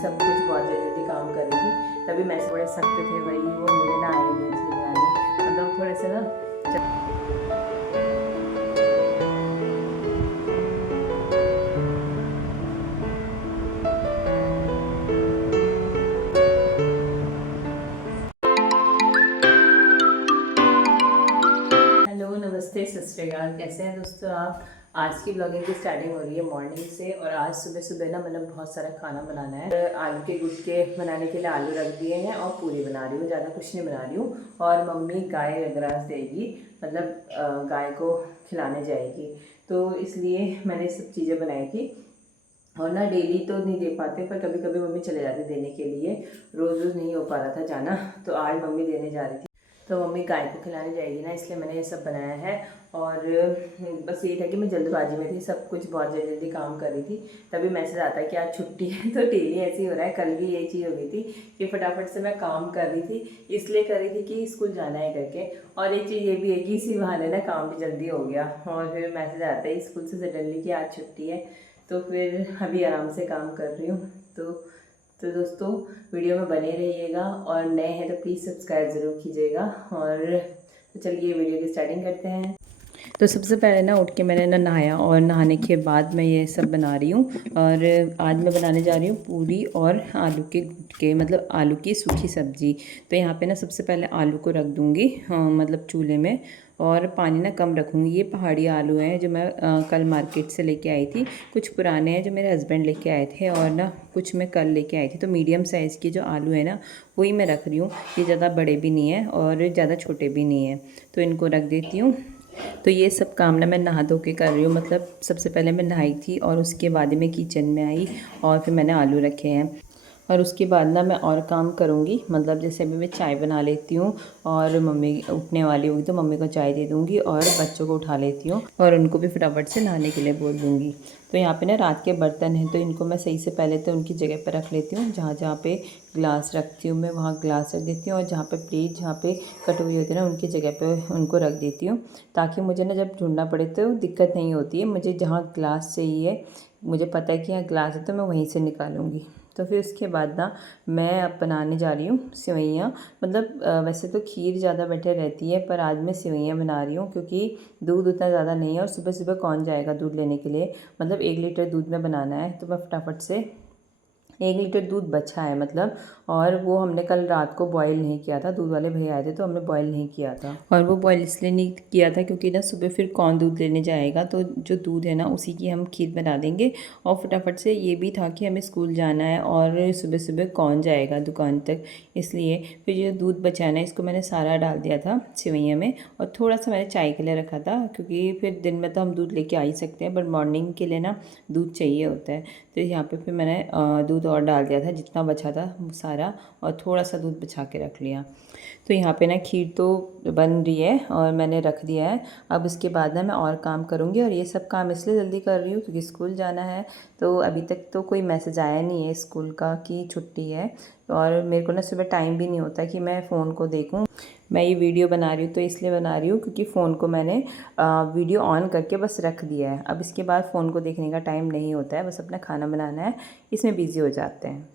सब कुछ बहुत जल्दी काम कर रही थी, तभी मैं थोड़े सख्त थे वही वो मुझे ना आए हुए थे बनाने, मतलब थोड़े से ना। हेलो, नमस्ते, सत श्री अकाल। कैसे हैं दोस्तों आप? आज की ब्लॉगिंग की स्टार्टिंग हो रही है मॉर्निंग से, और आज सुबह सुबह ना मैंने बहुत सारा खाना बनाना है। आलू के गुटके बनाने के लिए आलू रख दिए हैं और पूरी बना रही हूँ, ज़्यादा कुछ नहीं बना रही हूँ। और मम्मी गाय ग्रास देगी, मतलब गाय को खिलाने जाएगी, तो इसलिए मैंने सब चीज़ें बनाई थी। और ना डेली तो नहीं दे पाते, पर कभी कभी मम्मी चले जाते देने के लिए, रोज़ रोज़ नहीं हो पा रहा था जाना, तो आज मम्मी देने जा रही थी। तो मम्मी गाय को खिलाने जाएगी ना, इसलिए मैंने ये सब बनाया है। और बस यही था कि मैं जल्दबाजी में थी, सब कुछ बहुत जल्दी काम कर रही थी, तभी मैसेज आता है कि आज छुट्टी है। तो डेली ऐसे ही हो रहा है, कल भी यही चीज़ हो गई थी कि फटाफट से मैं काम कर रही थी, इसलिए कर रही थी कि स्कूल जाना है करके। और एक चीज़ ये भी है कि इसी बहाने ना काम भी जल्दी हो गया, और फिर मैसेज आता है स्कूल से सडनली कि आज छुट्टी है, तो फिर अभी आराम से काम कर रही हूँ। तो दोस्तों, वीडियो में बने रहिएगा, और नए हैं तो प्लीज़ सब्सक्राइब ज़रूर कीजिएगा। और तो चलिए वीडियो की स्टार्टिंग करते हैं। तो सबसे पहले ना उठ के मैंने ना नहाया, और नहाने के बाद मैं ये सब बना रही हूँ। और आज मैं बनाने जा रही हूँ पूरी और आलू के गुटके, मतलब आलू की सूखी सब्ज़ी। तो यहाँ पे ना सबसे पहले आलू को रख दूँगी, मतलब चूल्हे में, और पानी ना कम रखूँगी। ये पहाड़ी आलू हैं जो मैं कल मार्केट से लेके आई थी, कुछ पुराने हैं जो मेरे हस्बैंड लेके आए थे, और ना कुछ मैं कल लेके आई थी। तो मीडियम साइज़ के जो आलू है ना, वही मैं रख रही हूँ। ये ज़्यादा बड़े भी नहीं है और ज़्यादा छोटे भी नहीं है, तो इनको रख देती हूँ। तो ये सब काम ना मैं नहा धो के कर रही हूँ, मतलब सबसे पहले मैं नहाई थी और उसके बाद मैं किचन में आई, और फिर मैंने आलू रखे हैं। और उसके बाद ना मैं और काम करूँगी, मतलब जैसे अभी मैं चाय बना लेती हूँ, और मम्मी उठने वाली होगी तो मम्मी को चाय दे दूँगी, और बच्चों को उठा लेती हूँ, और उनको भी फटाफट से नहाने के लिए बोल दूँगी। तो यहाँ पे ना रात के बर्तन हैं, तो इनको मैं सही से पहले तो उनकी जगह पर रख लेती हूँ। जहाँ जहाँ पे ग्लास रखती हूँ मैं वहाँ ग्लास रख देती हूँ, और जहाँ पे प्लेट, जहाँ पे कटोरी होती है ना, उनकी जगह पे उनको रख देती हूँ, ताकि मुझे ना जब ढूंढना पड़े तो दिक्कत नहीं होती है। मुझे जहाँ ग्लास चाहिए, मुझे पता है कि यहाँ ग्लास है, तो मैं वहीं से निकालूंगी। तो फिर उसके बाद ना मैं अब बनाने जा रही हूँ सेवइयाँ। मतलब वैसे तो खीर ज़्यादा बेटर रहती है, पर आज मैं सेवइयाँ बना रही हूँ, क्योंकि दूध उतना ज़्यादा नहीं है, और सुबह सुबह कौन जाएगा दूध लेने के लिए। मतलब 1 लीटर दूध में बनाना है, तो मैं फटाफट से 1 लीटर दूध बचा है, मतलब। और वो हमने कल रात को बॉईल नहीं किया था, दूध वाले भैया आए थे तो हमने बॉईल नहीं किया था। और वो बॉईल इसलिए नहीं किया था क्योंकि ना सुबह फिर कौन दूध लेने जाएगा, तो जो दूध है ना उसी की हम खीर बना देंगे। और फटाफट से ये भी था कि हमें स्कूल जाना है, और सुबह सुबह कौन जाएगा दुकान तक, इसलिए फिर जो दूध बचा है ना, इसको मैंने सारा डाल दिया था सेवइयाँ में। और थोड़ा सा मैंने चाय के लिए रखा था, क्योंकि फिर दिन में तो हम दूध लेके आ ही सकते हैं, बट मॉर्निंग के लिए ना दूध चाहिए होता है। तो यहाँ पे फिर मैंने दूध और डाल दिया था, जितना बचा था वो सारा, और थोड़ा सा दूध बचा के रख लिया। तो यहाँ पे ना खीर तो बन रही है और मैंने रख दिया है। अब उसके बाद ना मैं और काम करूँगी, और ये सब काम इसलिए जल्दी कर रही हूँ क्योंकि स्कूल जाना है। तो अभी तक तो कोई मैसेज आया नहीं है स्कूल का कि छुट्टी है, और मेरे को ना सुबह टाइम भी नहीं होता कि मैं फ़ोन को देखूँ। मैं ये वीडियो बना रही हूँ तो इसलिए बना रही हूँ क्योंकि फ़ोन को मैंने वीडियो ऑन करके बस रख दिया है। अब इसके बाद फ़ोन को देखने का टाइम नहीं होता है, बस अपना खाना बनाना है, इसमें बिज़ी हो जाते हैं।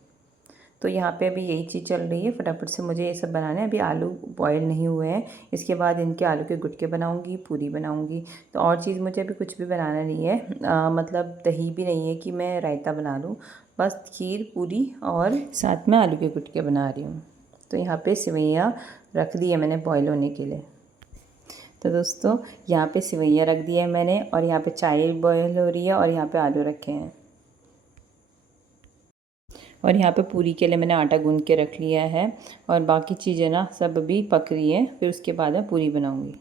तो यहाँ पे अभी यही चीज़ चल रही है, फटाफट से मुझे ये सब बनाना है। अभी आलू बॉयल नहीं हुए हैं, इसके बाद इनके आलू के गुटके बनाऊंगी, पूरी बनाऊंगी। तो और चीज़ मुझे अभी कुछ भी बनाना नहीं है, मतलब दही भी नहीं है कि मैं रायता बना लूँ, बस खीर, पूरी और साथ में आलू के गुटके बना रही हूँ। तो यहाँ पे सेवइयाँ रख दी है मैंने बॉयल होने के लिए। तो दोस्तों, यहाँ पे सेवइयाँ रख दी है मैंने, और यहाँ पे चाय बॉयल हो रही है, और यहाँ पे आलू रखे हैं। और यहाँ पे पूरी के लिए मैंने आटा गूंद के रख लिया है, और बाकी चीज़ें ना सब अभी पक रही है, फिर उसके बाद मैं पूरी बनाऊँगी।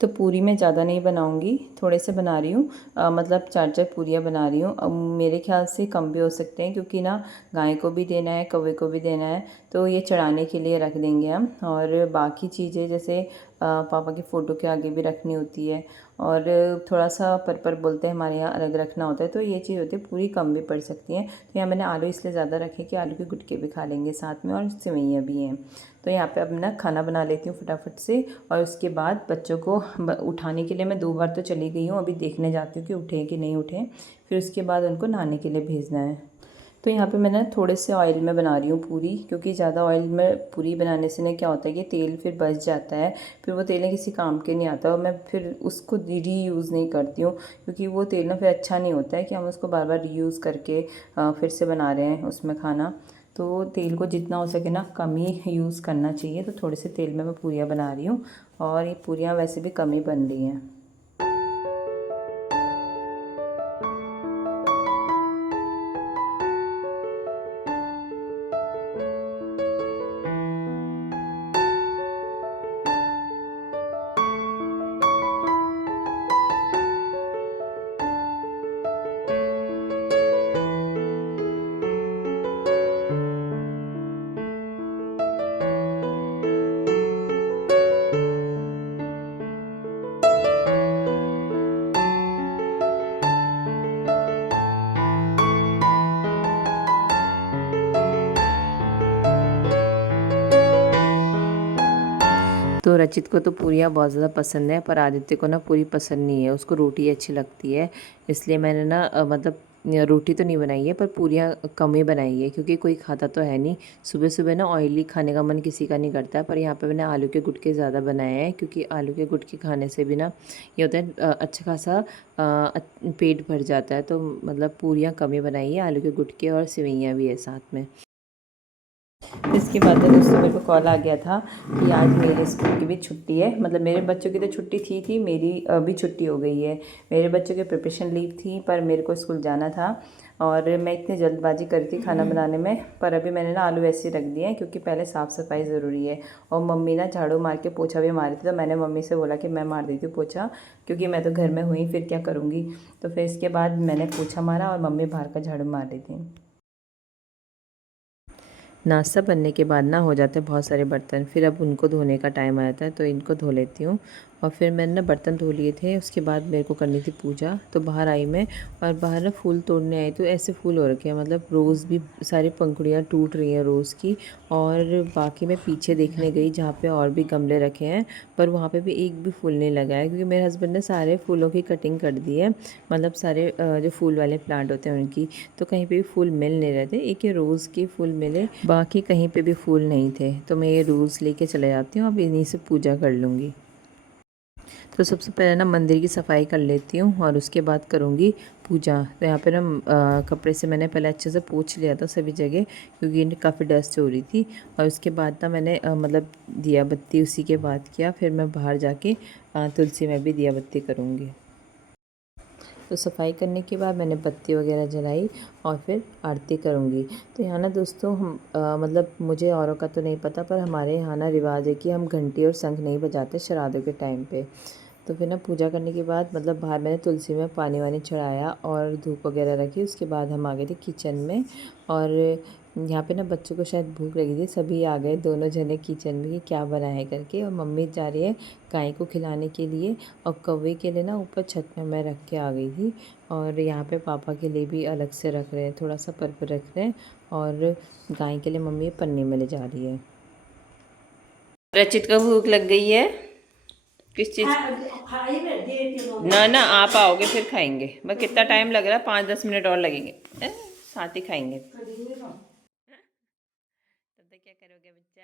तो पूरी मैं ज़्यादा नहीं बनाऊँगी, थोड़े से बना रही हूँ, मतलब 4-4 पूरियाँ बना रही हूँ। अब मेरे ख्याल से कम भी हो सकते हैं, क्योंकि ना गाय को भी देना है, कौवे को भी देना है, तो ये चढ़ाने के लिए रख देंगे हम। और बाकी चीज़ें जैसे पापा की फ़ोटो के आगे भी रखनी होती है, और थोड़ा सा पर बोलते हैं हमारे यहाँ अलग रखना होता है, तो ये चीज़ होती है, पूरी कम भी पड़ सकती हैं। तो यहाँ मैंने आलू इसलिए ज़्यादा रखे कि आलू के गुटके भी खा लेंगे साथ में, और सेवइयाँ भी हैं। तो यहाँ पे अब ना खाना बना लेती हूँ फटाफट से, और उसके बाद बच्चों को उठाने के लिए मैं 2 बार तो चली गई हूँ, अभी देखने जाती हूँ कि उठे कि नहीं उठे, फिर उसके बाद उनको नहाने के लिए भेजना है। तो यहाँ पे मैं ना थोड़े से ऑयल में बना रही हूँ पूरी, क्योंकि ज़्यादा ऑयल में पूरी बनाने से ना क्या होता है कि तेल फिर बच जाता है, फिर वो तेल किसी काम के नहीं आता और मैं फिर उसको रीयूज़ नहीं करती हूँ, क्योंकि वो तेल ना फिर अच्छा नहीं होता है कि हम उसको बार बार रीयूज़ करके फिर से बना रहे हैं उसमें खाना। तो तेल को जितना हो सके ना कम ही यूज़ करना चाहिए। तो थोड़े से तेल में मैं पूरियाँ बना रही हूँ और ये पूरियाँ वैसे भी कम ही बन रही हैं। तो रचित को तो पूरियाँ बहुत ज़्यादा पसंद है, पर आदित्य को ना पूरी पसंद नहीं है, उसको रोटी अच्छी लगती है। इसलिए मैंने ना मतलब रोटी तो नहीं बनाई है, पर पूरियाँ कम ही बनाई है, क्योंकि कोई खाता तो है नहीं। सुबह सुबह ना ऑयली खाने का मन किसी का नहीं करता है। पर यहाँ पे मैंने आलू के गुटके ज़्यादा बनाए हैं, क्योंकि आलू के गुटके खाने से भी ना ये होता है अच्छा खासा पेट भर जाता है। तो मतलब पूरियाँ कम ही बनाई है, आलू के गुटके और सेवइयाँ भी है साथ में। इसके बाद में दोस्तों मेरे को कॉल आ गया था कि आज मेरे स्कूल की भी छुट्टी है। मतलब मेरे बच्चों की तो छुट्टी थी, मेरी भी छुट्टी हो गई है। मेरे बच्चों की प्रिपरेशन लीव थी, पर मेरे को स्कूल जाना था और मैं इतनी जल्दबाजी करी थी खाना बनाने में। पर अभी मैंने ना आलू ऐसे ही रख दिए हैं, क्योंकि पहले साफ़ सफाई ज़रूरी है। और मम्मी ना झाड़ू मार के पोछा भी मारी थी, तो मैंने मम्मी से बोला कि मैं मार देती हूँ पोछा, क्योंकि मैं तो घर में हुई, फिर क्या करूँगी। तो फिर इसके बाद मैंने पोछा मारा और मम्मी बाहर का झाड़ू मार रही थी। नाश्ता बनने के बाद ना हो जाते हैं बहुत सारे बर्तन, फिर अब उनको धोने का टाइम आ जाता है, तो इनको धो लेती हूँ। और फिर मैंने ना बर्तन धो लिए थे, उसके बाद मेरे को करनी थी पूजा। तो बाहर आई मैं, और बाहर ना फूल तोड़ने आई, तो ऐसे फूल हो रखे हैं, मतलब रोज़ भी सारी पंखुड़ियाँ टूट रही हैं रोज़ की। और बाकी मैं पीछे देखने गई जहाँ पे और भी गमले रखे हैं, पर वहाँ पे भी एक भी फूल नहीं लगा है, क्योंकि मेरे हस्बैंड ने सारे फूलों की कटिंग कर दी है, मतलब सारे जो फूल वाले प्लांट होते हैं उनकी। तो कहीं पे भी फूल मिल नहीं रहे थे, एक ये रोज़ के फूल मिले, बाकी कहीं पे भी फूल नहीं थे। तो मैं ये रोज़ लेके चले जाती हूँ, अब इन्हीं से पूजा कर लूँगी। तो सबसे पहले ना मंदिर की सफाई कर लेती हूँ और उसके बाद करूँगी पूजा। तो यहाँ पे ना कपड़े से मैंने पहले अच्छे से पोंछ लिया था सभी जगह, क्योंकि काफ़ी डस्ट हो रही थी। और उसके बाद ना मैंने मतलब दिया बत्ती उसी के बाद किया। फिर मैं बाहर जाके तुलसी में भी दिया बत्ती करूँगी। तो सफाई करने के बाद मैंने बत्ती वगैरह जलाई और फिर आरती करूँगी। तो यहाँ ना दोस्तों हम मतलब मुझे औरों का तो नहीं पता, पर हमारे यहाँ ना रिवाज है कि हम घंटी और शंख नहीं बजाते श्राद्धों के टाइम पे। तो फिर ना पूजा करने के बाद मतलब बाहर मैंने तुलसी में पानी वानी चढ़ाया और धूप वगैरह रखी। उसके बाद हम आ गए थे किचन में, और यहाँ पे ना बच्चों को शायद भूख लगी थी, सभी आ गए दोनों जने किचन में कि क्या बना है करके। और मम्मी जा रही है गाय को खिलाने के लिए, और कौवे के लिए ना ऊपर छत में मैं रख के आ गई थी। और यहाँ पे पापा के लिए भी अलग से रख रहे हैं, थोड़ा सा पर रख रहे हैं। और गाय के लिए मम्मी पन्नी में ले जा रही है। रचित को भूख लग गई है, किस चीज़? ना ना आप आओगे फिर खाएंगे। बस कितना टाइम लग रहा है, 5-10 मिनट और लगेंगे, साथ ही खाएंगे। तब तक क्या करोगे बच्चा?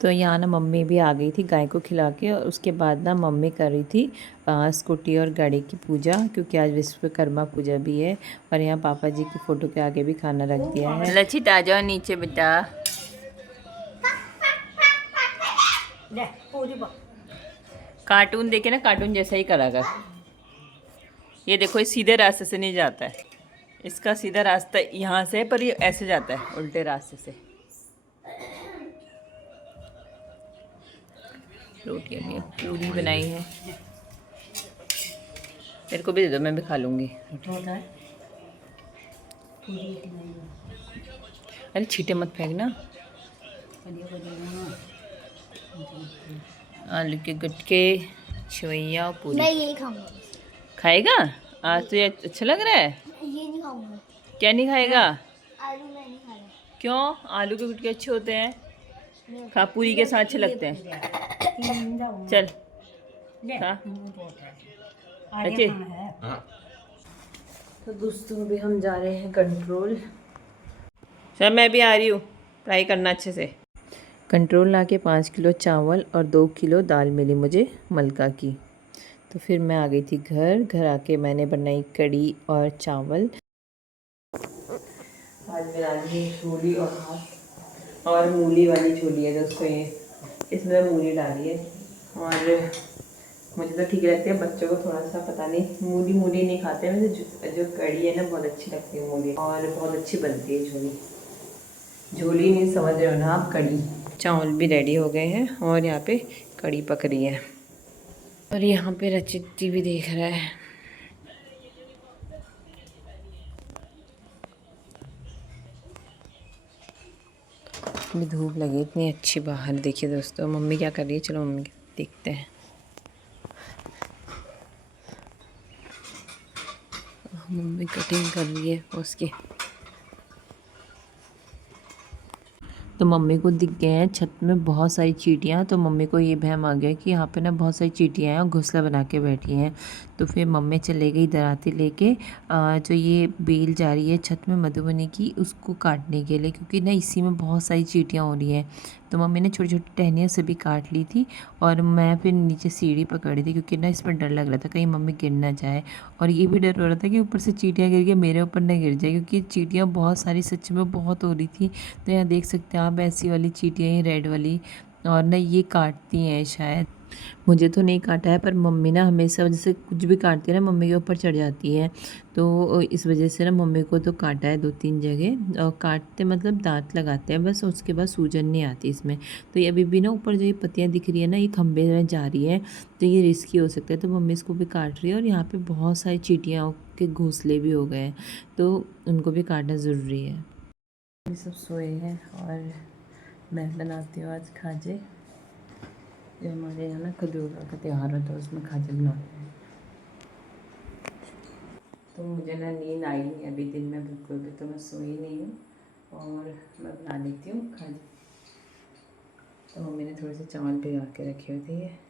तो यहाँ ना मम्मी भी आ गई थी गाय को खिला के, और उसके बाद ना मम्मी कर रही थी स्कूटी और गाड़ी की पूजा, क्योंकि आज विश्वकर्मा पूजा भी है। और यहाँ पापा जी की फ़ोटो के आगे भी खाना रख दिया है। लचित आ जाओ नीचे बेटा। कार्टून देखे ना, कार्टून जैसा ही करा कर। ये देखो, ये सीधे रास्ते से नहीं जाता है, इसका सीधा रास्ता यहाँ से है, पर ये ऐसे जाता है उल्टे रास्ते से। रोटियाँ भी पूरी बनाई है, मेरे को भी दे दो, मैं भी खा लूँगी। अरे छींटे मत फेंकना। आलू के गुटके, सेवइयाँ, पूरी। मैं यही खाऊंगा। खाएगा? आज तो ये अच्छा लग रहा है। ये नहीं खाऊंगा। क्या नहीं खाएगा? आलू मैं नहीं खा रहा। क्यों? आलू के गुटके अच्छे होते हैं, खा, पूरी के साथ अच्छे लगते हैं। चल खा। अच्छे। तो दोस्तों अभी हम जा रहे हैं कंट्रोल। सर मैं भी आ रही हूँ, ट्राई करना अच्छे से। कंट्रोल ला के 5 किलो चावल और 2 किलो दाल मिली मुझे मलका की। तो फिर मैं आ गई थी घर आके मैंने बनाई कड़ी और चावल। आज बना ली छोली और भात, और मूली वाली छोली है दोस्तों ये, इसमें मूली डाली है। और मुझे तो ठीक लगती है, बच्चों को थोड़ा सा पता नहीं मूली मूली नहीं खाते हैं, वैसे जो कड़ी है ना बहुत अच्छी लगती है मूली, और बहुत अच्छी बनती है झोली। झोली नहीं समझ रहे हो ना आप, कड़ी। चावल भी रेडी हो गए हैं और यहाँ पे कड़ी पक रही है, और यहाँ पे रचित टीवी देख रहा है। अभी धूप लगी इतनी अच्छी बाहर, देखिए दोस्तों मम्मी क्या कर रही है, चलो मम्मी देखते हैं। मम्मी कटिंग कर रही है उसकी। तो मम्मी को दिख गए हैं छत में बहुत सारी चींटियाँ, तो मम्मी को ये वहम आ गया कि यहाँ पे ना बहुत सारी चींटियाँ हैं और घोंसला बना के बैठी हैं। तो फिर मम्मी चले गई दराती लेके जो ये बेल जा रही है छत में मधुबनी की, उसको काटने के लिए, क्योंकि ना इसी में बहुत सारी चींटियाँ हो रही हैं। तो मम्मी ने छोटी छोटी टहनियाँ सभी काट ली थी, और मैं फिर नीचे सीढ़ी पकड़ी थी, क्योंकि ना इसमें डर लग रहा था कहीं मम्मी गिर ना जाए, और ये भी डर हो रहा था कि ऊपर से चींटियाँ गिर के मेरे ऊपर ना गिर जाए, क्योंकि चींटियाँ बहुत सारी सच में बहुत हो रही थी। तो यहाँ देख सकते हैं आप, ऐसी वाली चींटियाँ हैं रेड वाली, और ना ये काटती हैं शायद। मुझे तो नहीं काटा है, पर मम्मी ना हमेशा जैसे कुछ भी काटती है ना मम्मी के ऊपर चढ़ जाती है, तो इस वजह से ना मम्मी को तो काटा है 2-3 जगह, और काटते मतलब दांत लगाते हैं बस, उसके बाद सूजन नहीं आती इसमें। तो ये अभी भी ना ऊपर जो ये पत्तियाँ दिख रही है ना, ये खंभे में जा रही है, तो ये रिस्की हो सकता है, तो मम्मी इसको भी काट रही है। और यहाँ पे बहुत सारी चींटियाँ के घोंसले भी हो गए हैं, तो उनको भी काटना ज़रूरी है। ये सब सोए हैं, और मैं बनाती हूँ आज खाजे। जो हमारे यहाँ ना खजूर का त्यौहार होता है, उसमें खाजे बनाते हैं। तो मुझे ना नींद आई नहीं अभी दिन में बिल्कुल भी, तो मैं सोई नहीं हूँ, और मैं बना लेती हूँ खाजे। तो मम्मी ने थोड़े से चावल भिगा के रखे हुए थे।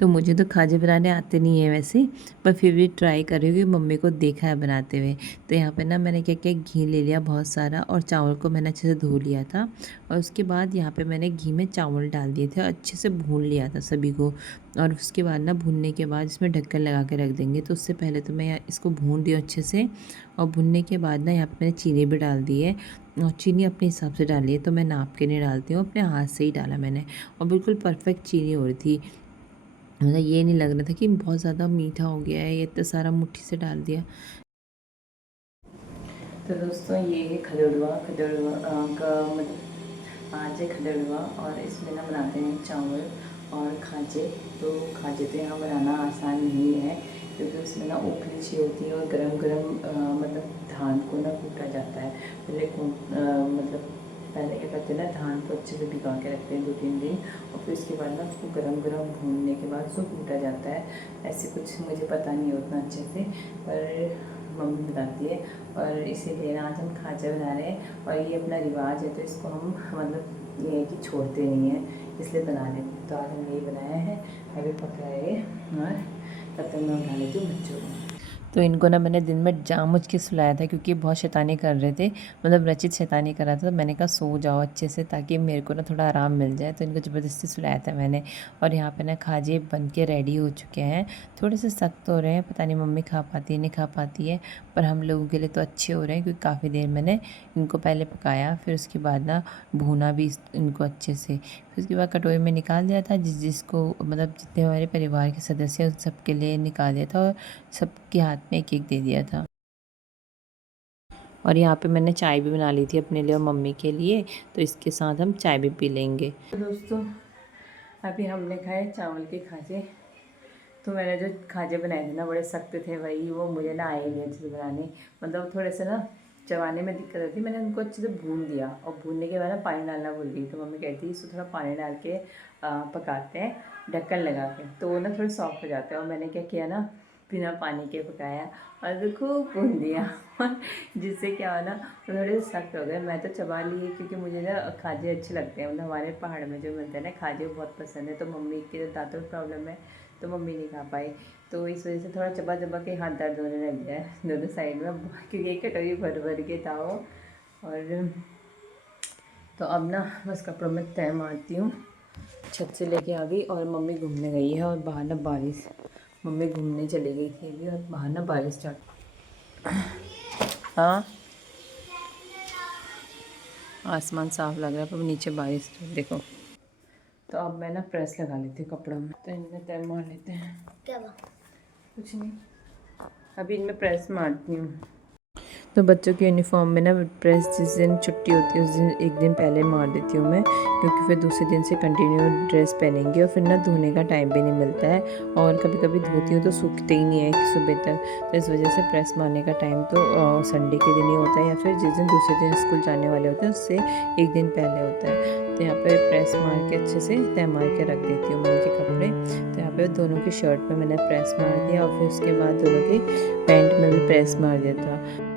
तो मुझे तो खाजे बनाने आते नहीं है वैसे, पर फिर भी ट्राई कर रही हूँ कि मम्मी को देखा है बनाते हुए। तो यहाँ पे ना मैंने क्या किया, घी ले लिया बहुत सारा, और चावल को मैंने अच्छे से धो लिया था, और उसके बाद यहाँ पे मैंने घी में चावल डाल दिए थे और अच्छे से भून लिया था सभी को। और उसके बाद ना भूनने के बाद इसमें ढक्कन लगा के रख देंगे। तो उससे पहले तो मैं इसको भून दी अच्छे से, और भूनने के बाद ना यहाँ पर मैंने चीनी भी डाल दी है, और चीनी अपने हिसाब से डाली है, तो मैं नाप के नहीं डालती हूँ, अपने हाथ से ही डाला मैंने, और बिल्कुल परफेक्ट चीनी हो रही थी। मतलब ये नहीं लग रहा था कि बहुत ज़्यादा मीठा हो गया है, ये इतना सारा मुट्ठी से डाल दिया। तो दोस्तों ये है खजूरवा का मतलब आज है खजूरवा, और इसमें ना बनाते हैं चावल और खाजे। तो खाजे तो यहाँ बनाना आसान नहीं है, क्योंकि उसमें ना ओखली चाहिए होती है, और गरम गरम मतलब धान को ना कूटा जाता है। मतलब पहले क्या करते हैं ना, धान को अच्छे से भिगा के रखते हैं 2-3 दिन, और फिर उसके बाद ना उसको गरम गरम भूनने के बाद उसको कूटा जाता है। ऐसे कुछ मुझे पता नहीं उतना अच्छे से, पर मम्मी बताती है। और इसीलिए आज हम खाजा बना रहे हैं, और ये अपना रिवाज है, तो इसको हम मतलब ये है कि छोड़ते नहीं हैं, इसलिए बना लेते हैं। तो आज हमने ये बनाया है, अभी पका है, और तब तक मैं उठा लेती हूँ बच्चों को। तो इनको ना मैंने दिन में जानबूझ के सुलाया था, क्योंकि बहुत शैतानी कर रहे थे, मतलब रचित शैतानी कर रहा था, तो मैंने कहा सो जाओ अच्छे से, ताकि मेरे को ना थोड़ा आराम मिल जाए। तो इनको ज़बरदस्ती सुलाया था मैंने। और यहाँ पे ना खाजे बन के रेडी हो चुके हैं, थोड़े से सख्त हो रहे हैं, पता नहीं मम्मी खा पाती है नहीं खा पाती है, पर हम लोगों के लिए तो अच्छे हो रहे हैं, क्योंकि काफ़ी देर मैंने इनको पहले पकाया, फिर उसके बाद ना भूना भी इनको अच्छे से, फिर उसके बाद कटोरी में निकाल दिया था, जिसको मतलब जितने हमारे परिवार के सदस्य हैं उन सब के लिए निकाल दिया था, और सबके हाथ में एक एक दे दिया था। और यहाँ पे मैंने चाय भी बना ली थी अपने लिए और मम्मी के लिए, तो इसके साथ हम चाय भी पी लेंगे। तो दोस्तों अभी हमने खाए चावल के खाजे। तो मैंने जो खाजे बनाए थे ना बड़े सख्त थे, वही वो मुझे ना आए नहीं अच्छे से बनाने, मतलब थोड़े से ना चबाने में दिक्कत होती। मैंने उनको अच्छे से भून दिया, और भूनने के बाद ना पानी डालना भूल गई, तो मम्मी कहती है इसको थोड़ा पानी डाल के पकाते हैं ढक्कन लगा के, तो वो ना थोड़े सॉफ्ट हो जाते हैं। और मैंने क्या किया ना, बिना पानी के पकाया, और तो खूब भून दिया जिससे क्या हो ना, तो थोड़े सख्त हो गए। मैं तो चबा लिए, क्योंकि मुझे ना खाजे अच्छे लगते हैं, मतलब हमारे पहाड़ में जो मिलते हैं ना खाजे बहुत पसंद है। तो मम्मी के दांतों में प्रॉब्लम है, तो मम्मी नहीं खा पाई। तो इस वजह से थोड़ा चबा चबा के हाथ दर्द होने लग गया है दोनों साइड में, क्योंकि एक कटोरी भर भर के था वो। और तो अब ना बस कपड़ों में तय मारती हूँ। छत से लेके आ गई और मम्मी घूमने गई है, और बाहर ना बारिश, मम्मी घूमने चली गई थी अभी, और बाहर ना बारिश स्टार्ट। हाँ, आसमान साफ लग रहा है पर नीचे बारिश देखो। तो अब मैं ना प्रेस लगा लेती हूँ कपड़ों में, तो इनमें तय मार लेते हैं। क्या बात? कुछ नहीं, अभी इनमें प्रेस मारती हूँ। तो बच्चों की यूनिफॉर्म में ना प्रेस जिस दिन छुट्टी होती है उस दिन एक दिन पहले मार देती हूँ मैं, क्योंकि फिर दूसरे दिन से कंटिन्यू ड्रेस पहनेंगे और फिर ना धोने का टाइम भी नहीं मिलता है, और कभी कभी धोती हूँ तो सूखते ही नहीं है सुबह तक। तो इस वजह से प्रेस मारने का टाइम तो संडे के दिन ही होता है, या फिर जिस दिन दूसरे दिन स्कूल जाने वाले होते हैं उससे एक दिन पहले होता है। तो यहाँ पे प्रेस मार के अच्छे से तय मार के रख देती हूँ मैं उनके कपड़े। तो यहाँ पे दोनों की शर्ट पे मैंने प्रेस मार दिया, और फिर उसके बाद दोनों की पैंट में भी प्रेस मार दिया था।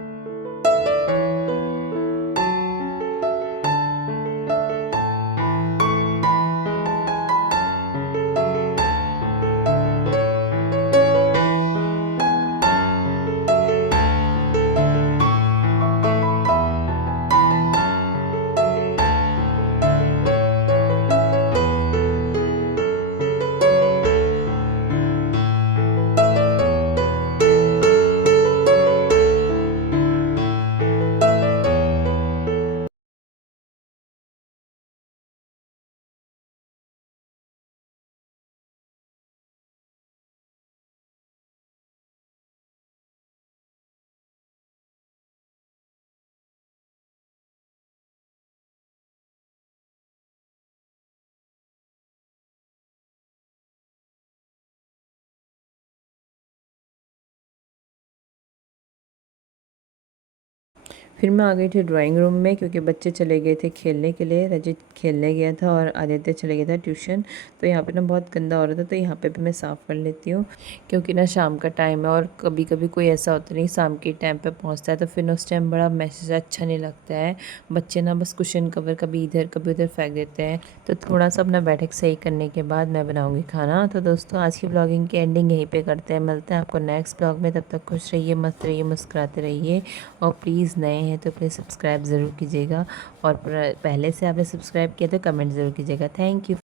फिर मैं आ गई थी ड्राइंग रूम में, क्योंकि बच्चे चले गए थे खेलने के लिए। रजित खेलने गया था और आदित्य चले गया था ट्यूशन। तो यहाँ पे ना बहुत गंदा हो रहा था, तो यहाँ पे भी मैं साफ़ कर लेती हूँ, क्योंकि ना शाम का टाइम है और कभी कभी कोई ऐसा होता नहीं शाम के टाइम पे पहुँचता है, तो फिर ना उस टाइम बड़ा मैसेज अच्छा नहीं लगता है। बच्चे ना बस कुशन कवर कभी इधर कभी उधर फेंक देते हैं। तो थोड़ा सा अपना बैठक सही करने के बाद मैं बनाऊँगी खाना। तो दोस्तों आज की ब्लॉगिंग की एंडिंग यहीं पर करते हैं, मिलते हैं आपको नेक्स्ट ब्लॉग में। तब तक खुश रहिए, मस्त रहिए, मुस्कुराते रहिए, और प्लीज़ नए हैं तो प्लीज़ सब्सक्राइब ज़रूर कीजिएगा, और पहले से आपने सब्सक्राइब किया तो कमेंट ज़रूर कीजिएगा। Thank you.